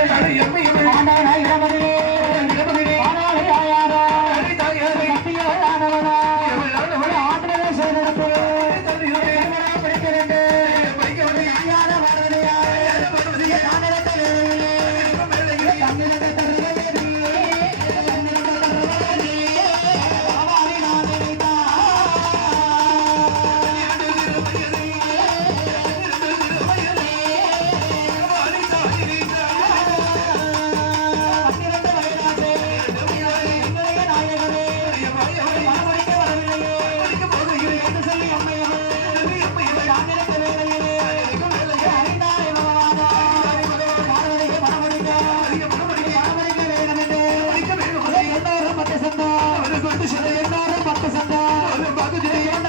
ஆண்டவனாய் இரவதிலே பதினாறு பத்து சண்டை.